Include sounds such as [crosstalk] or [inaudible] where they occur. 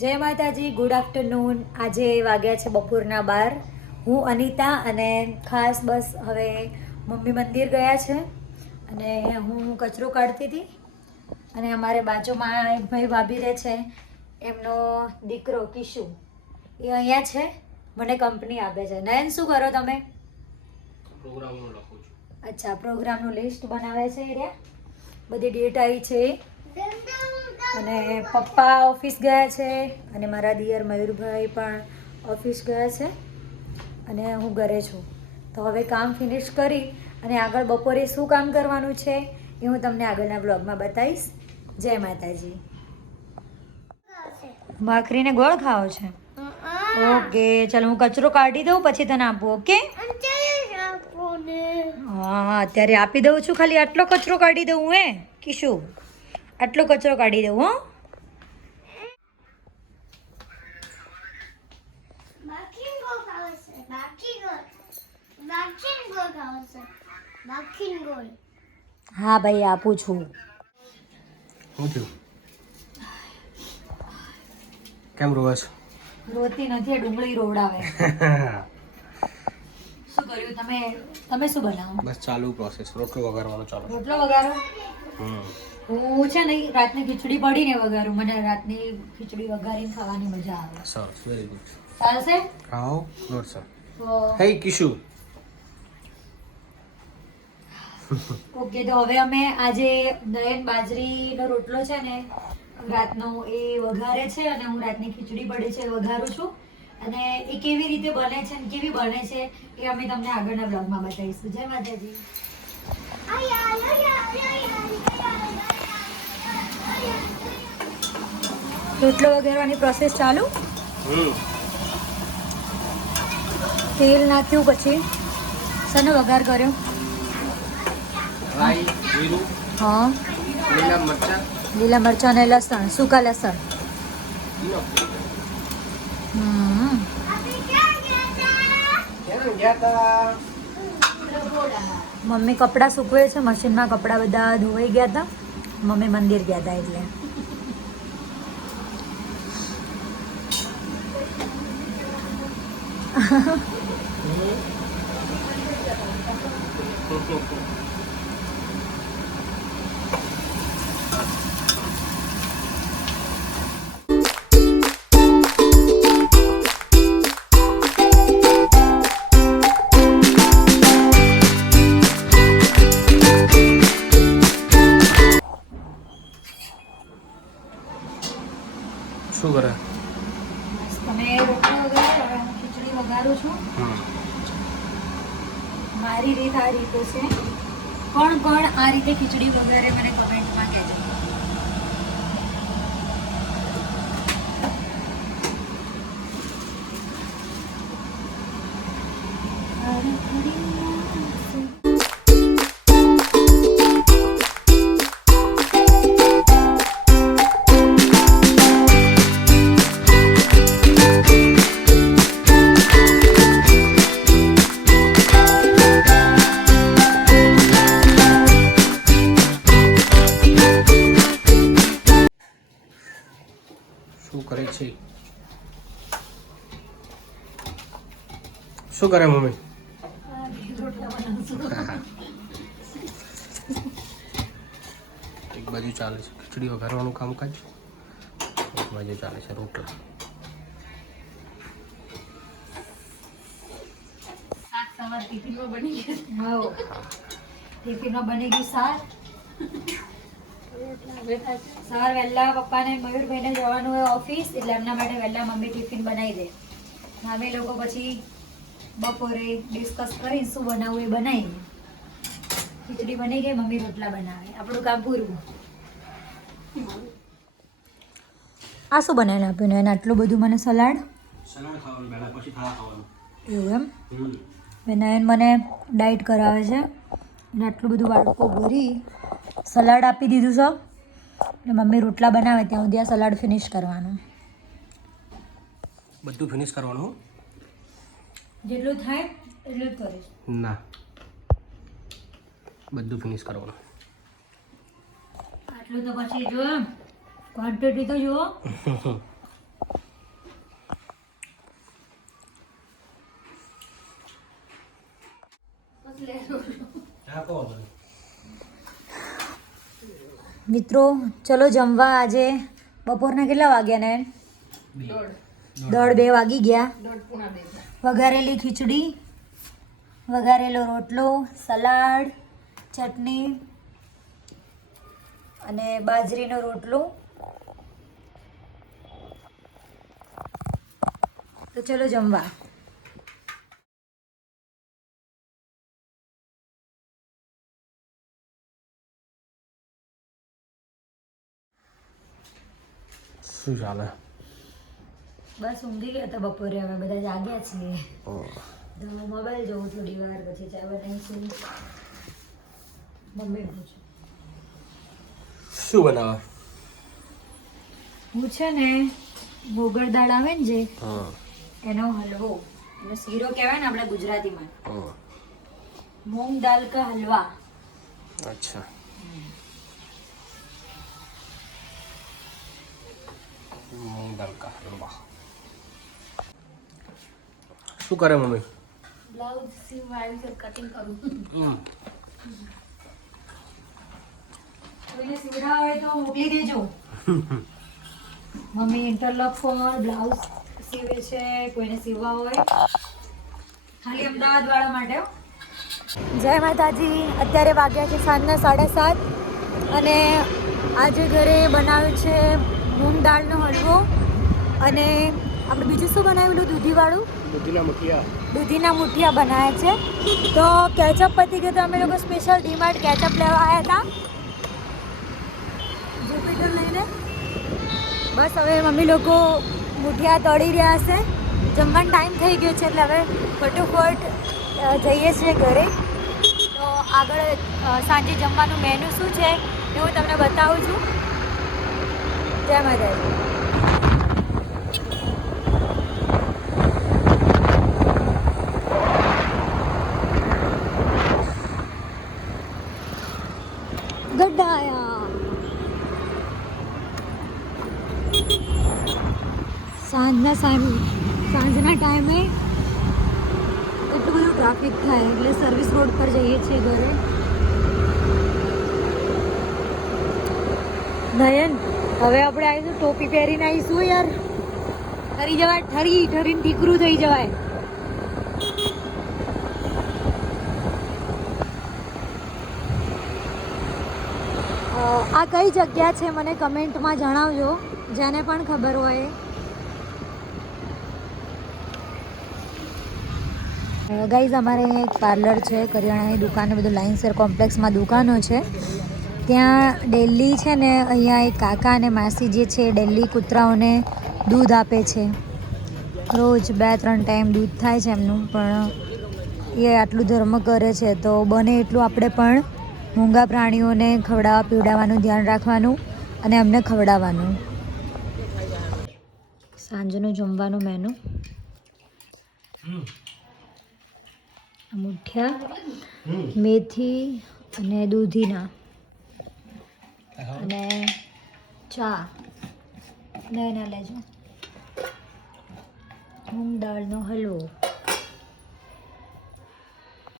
જય માતાજી good afternoon આજે વાગ્યા છે બપોરના બાર. હું અનિતા અને ખાસ બસ હવે મમ્મી મંદિર ગયા છે અને હું કચરો કાઢતી હતી અને અમારે બાજુમાં એક ભાઈ ભાભી રહે છે એમનો દીકરો કિશુ. એ અહીંયા છે મને કંપની આપે છે. નયન શું કરો તમે? અચ્છા પ્રોગ્રામનું લિસ્ટ બનાવે છે એ રહ્યા બધી ડેટ આવી છે એ. અને પપ્પા ઓફિસ ગયા છે અને મારા દિયર મયુરભાઈ પણ ઓફિસ ગયા છે અને હું ઘરે છું. તો હવે કામ ફિનિશ કરી અને આગળ બપોરે શું કામ કરવાનું છે એ હું તમને આગળના બ્લોગમાં બતાવીશ. જય માતાજી. ભાખરીને ગોળ ખાવો છે? ઓકે ચાલો હું કચરો કાઢી દઉં પછી તને આપું ઓકે? હા અત્યારે આપી દઉં છું ખાલી આટલો કચરો કાઢી દઉં હે કિશુ? આટલો કચરો કાઢી દઉં હો. હા ભાઈ આપું છું. કેમ રોવાસ રોતી નથી ડુંગળી રોવડાવે. [laughs] શું કર્યું તમે? તમે શું બનાવો? બસ ચાલુ પ્રોસેસ રોટલો વઘારવાનો ચાલુ રોટલો વગાડો હમ હું છે ને રાતની ખીચડી પડીને વગાડું મને રાતની ખીચડી વઘારીને ખાવાની મજા આવે. સરસ વેરી ગુડ ચાલશે? આવો ગુડ સર હે કિશુ. ઓકે તો હવે અમે આજે નયન બાજરીનો રોટલો છે ને રાતનો એ વઘારે છે અને હું રાતની ખીચડી પડી છે વઘારું છું. અને એ કેવી રીતે બને છે અને કેવી બને છે એ અમે તમને આગળના બ્લોગમાં બતાવીશું. જય માતાજી. રોટલો વઘારવાની પ્રોસેસ ચાલુ? તેલ નાખ્યું પછી શેનો વઘાર કર્યો? હા. લીલા મરચાં. અને લસણ સૂકા લસણ. મમ્મી કપડાં સૂકવે છે મશીનમાં કપડાં બધા ધોવાઈ ગયા હતા મમ્મી મંદિર ગયા હતા એટલે. શું કરે તમે રોટલો વઘારો હવે હું ખીચડી વઘારું છું. મારી રીત આ રીતે છે. કોણ કોણ આ રીતે ખીચડી વગેરે મને કમેન્ટમાં કહેજો. શું શું કરે મમ્મી? એક બાજુ ચાલે છે. ખીચડી વઘારવાનું કામકાજ એક બાજુ ચાલે છે રોટલા. બની ગયું. હા. ટિફિનમાં બની ગયું શાક. સવાર વહેલા પપ્પાને મયુરભાઈને જવાનું હોય ઓફિસ એટલે એમના માટે વહેલા મમ્મી ટિફિન બનાવી દે. અમે લોકો પછી બપોરે ડિસ્કસ કરી શું બનાવવું એ બનાવીએ ખીચડી બની ગઈ મમ્મી રોટલા બનાવે. આપણું કામ પૂરું. આ શું બનાવીને આપ્યું? ને એને આટલું બધું મને સલાડ? એવું એમ? વિનાયન મને ડાયટ કરાવે છે. અને આટલું બધું બાળકો ભરી સલાડ આપી દીધું છે. અને મમ્મી રોટલા બનાવે ત્યાં સુધી આ સલાડ ફિનિશ કરવાનું. બધું ફિનિશ કરવાનું? જેટલું થાય એટલું કરીશ. ના. બધું ફિનિશ કરવાનું. આટલું તો પછી જો ક્વોન્ટિટી તો જુઓ. મિત્રો ચલો જમવા આજે બપોરના કેટલા વાગ્યા ને દોઢ. બે વાગી ગયા. વઘારેલી ખીચડી વઘારેલો રોટલો સલાડ ચટણી અને બાજરીનો રોટલો. તો ચલો જમવા. શું ચાલે? બસ ઊંઘી ગયા હતા બપોરે અમે બધા જાગ્યા છીએ. તો મોબાઈલ જોઉં થોડી વાર પછી ચા બનાવીશું મમ્મી પૂછું શું બનાવે હું છે ને ભોગળ દાળ આવે ને જે એનો હલવો. એનો શીરો કહેવાય ને આપણે ગુજરાતીમાં. મૂંગ દાલ કા હલવા. અચ્છા. મૂંગ દાલ કા હલવા. શું કરે મમ્મી? બ્લાઉઝ સીવવાળી છે કટિંગ કરું. હમ. કોઈને સીવડાવ હોય તો મોકલી દેજો. મમ્મી ઇન્ટરલોક ફોર બ્લાઉઝ સીવે છે કોઈને સીવવા હોય. ખાલી અમદાવાદ વાળા માટે જય માતાજી. અત્યારે વાગ્યા છે સાંજના સાડા સાત અને આજે ઘરે બનાવ્યું છે મૂંગ દાળનો હલવો અને આપણે બીજું શું બનાવેલું દૂધીવાળું? દૂધીના મુઠિયા. દૂધીના મુઠિયા બનાવ્યા છે. તો કેચઅપ પતી ગયું તો અમે લોકો સ્પેશિયલ ડીમાર્ટ કેચઅપ લેવા આવ્યા હતા. જુપિટર લઈને. બસ હવે મમ્મી લોકો મુઠિયા તળી રહ્યા હશે જમવાનો ટાઈમ થઈ ગયો છે એટલે હવે ફટોફટ જઈએ છીએ ઘરે. તો આગળ સાંજે જમવાનું મેનુ શું છે એ હું તમને બતાવું છું. જય માતાજી. સાંજના સાંજ, સાંજના ટાઈમે એટલું બધું ટ્રાફિક થાય, એટલે સર્વિસ રોડ પર જઈએ છીએ ઘરે. નયન, હવે આપણે આવીશું ટોપી પહેરીને આવીશું યાર. ઠરી જવાય, ઠરી, ઠરીને ઠીકરું થઈ જવાય. આ કઈ જગ્યા છે મને કમેન્ટમાં જણાવજો, જેને પણ ખબર હોય. ગાઈઝ અમારે એક પાર્લર છે, કરિયાણાની દુકાન, બધું લાઇન્સર કોમ્પ્લેક્સમાં દુકાનો છે. ત્યાં ડેલી છે ને, અહીંયા એક કાકા અને માસી જે છે ડેલી કૂતરાઓને દૂધ આપે છે. રોજ બે, ત્રણ ટાઈમ દૂધ થાય છે એમનું, પણ એ આટલું ધર્મ કરે છે, તો બને એટલું આપણે પણ મૂંગા પ્રાણીઓને ખવડાવવા, પીવડાવવાનું, ધ્યાન રાખવાનું અને એમને ખવડાવવાનું. સાંજનું જમવાનું મેનુ મુઠિયા મેથી અને દૂધીના. અને ચા. ને લેજો. મૂંગ દાળનો હલવો.